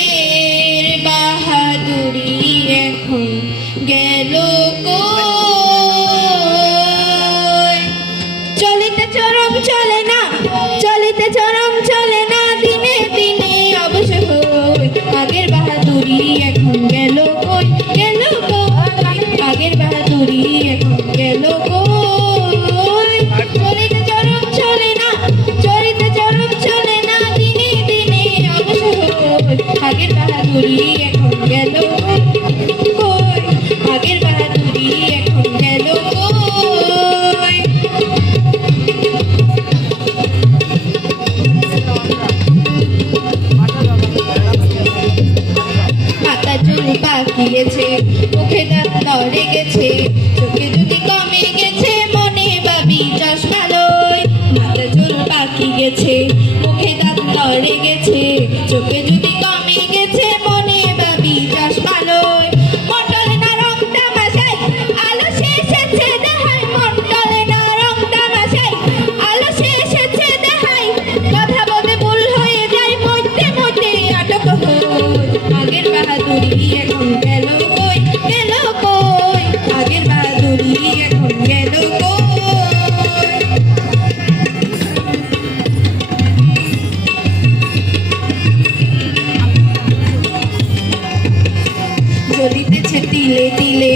আগের বাহাদুরি এখন গেল কই। চলিতে চরম চলে না, চলিতে চরম চলে না, দিনে দিনে অবশ্য হই। আগের বাহাদুরি এখন গেল কই, গেল কই। আগের বাহাদুরি এখন গেল কই। চলিতে চরম চলে না, চলিতে চরম চলে না, দিনে দিনে অবশ্য হই। আগের বাহাদুরি এখন গেল কই, আগের বাহাদুরি এখন গেল কই। মাথা চুল পাকিয়েছে, মুখে দাঁত লড়ে গেছে, চোখে যদি কমে গেছে, মনে ভাবি চশমা লই। মাথা চুল পাকি গেছে, মুখে দাঁত লড়ে গেছে, চোখে যদি কমে গেছে, মনে ভাবি চশমা লই। মন্ডলে না রং তামাশাই আলো শেষেছে দেখাই, মন্ডলে না রং তামাশাই আলো শেষেছে দেখাই। কথা বলতে ভুল হয়ে যায়, মরতে মরতে আটক হই। আগের বাহাদুরি এখন গেল কই, গেল কই। আগের বাহাদুরি এখন গেল কই। জ্বলিতেছে তিলে তিলে